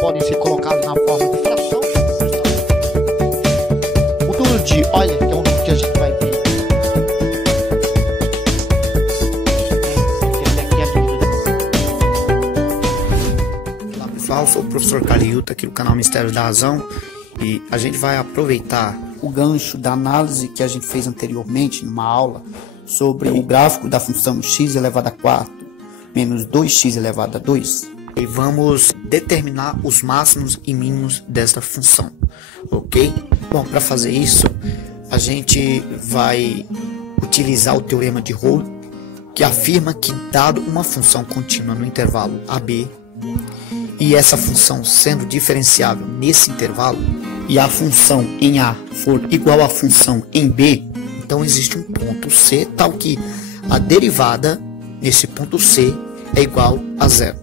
podem ser colocados na forma de fração. O número de, olha, é um número que a gente vai ver. Olá pessoal, sou o professor Caliuta aqui do canal Mistérios da Razão e a gente vai aproveitar o gancho da análise que a gente fez anteriormente numa aula sobre o gráfico da função x elevado a 4 menos 2x elevado a 2 e vamos determinar os máximos e mínimos desta função, ok? Bom, para fazer isso a gente vai utilizar o teorema de Rolle, que afirma que dado uma função contínua no intervalo AB e essa função sendo diferenciável nesse intervalo e a função em A for igual à função em B, então existe um ponto C tal que a derivada nesse ponto C é igual a zero.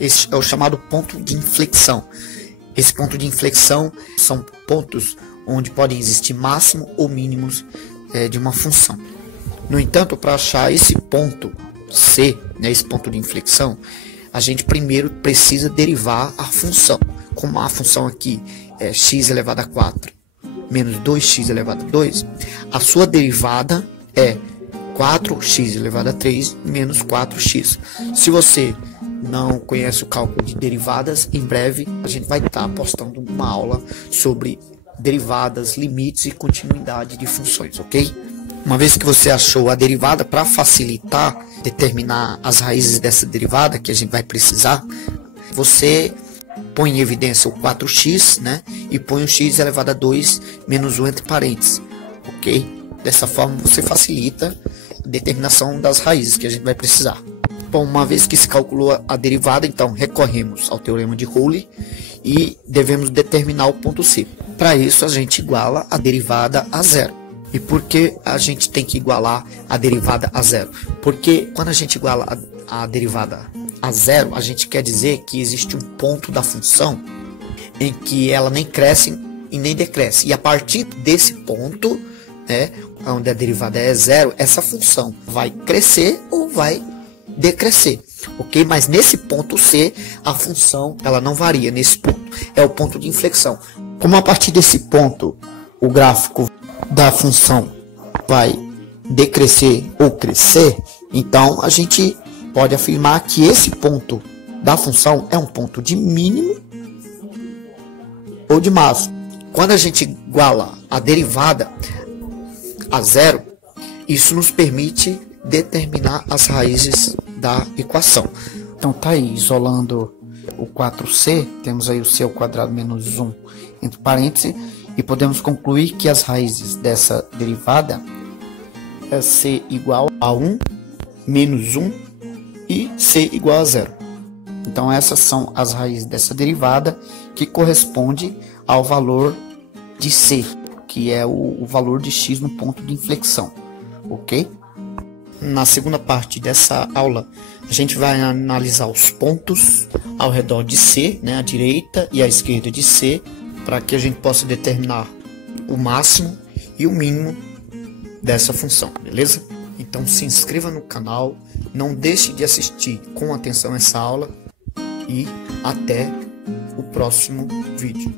Esse é o chamado ponto de inflexão. Esse ponto de inflexão são pontos onde podem existir máximo ou mínimos de uma função. No entanto, para achar esse ponto C, né, esse ponto de inflexão, a gente primeiro precisa derivar a função. Como a função aqui é x elevado a 4 menos 2x elevado a 2, a sua derivada é 4x elevado a 3 menos 4x. Se você não conhece o cálculo de derivadas, em breve a gente vai estar postando uma aula sobre derivadas, limites e continuidade de funções, ok? Uma vez que você achou a derivada, para facilitar determinar as raízes dessa derivada que a gente vai precisar, você põe em evidência o 4x, né, e põe o x elevado a 2 menos 1 entre parênteses, ok? Dessa forma você facilita a determinação das raízes que a gente vai precisar. Bom, uma vez que se calculou a derivada, então recorremos ao teorema de Rolle e devemos determinar o ponto C. Para isso a gente iguala a derivada a zero. E por que a gente tem que igualar a derivada a zero? Porque quando a gente iguala a derivada a zero, a gente quer dizer que existe um ponto da função em que ela nem cresce e nem decresce. E a partir desse ponto, né, onde a derivada é zero, essa função vai crescer ou vai decrescer, ok? Mas nesse ponto C, a função ela não varia nesse ponto. É o ponto de inflexão. Como a partir desse ponto o gráfico da função vai decrescer ou crescer, então a gente pode afirmar que esse ponto da função é um ponto de mínimo ou de máximo. Quando a gente iguala a derivada a zero, isso nos permite determinar as raízes da equação. Então tá aí, isolando o 4c, temos aí o c ao quadrado menos 1 entre parênteses, e podemos concluir que as raízes dessa derivada é c igual a 1, menos 1 e c igual a 0. Então essas são as raízes dessa derivada, que corresponde ao valor de c, que é o valor de x no ponto de inflexão, ok? Na segunda parte dessa aula, a gente vai analisar os pontos ao redor de C, né, à direita e à esquerda de C, para que a gente possa determinar o máximo e o mínimo dessa função, beleza? Então se inscreva no canal, não deixe de assistir com atenção essa aula e até o próximo vídeo.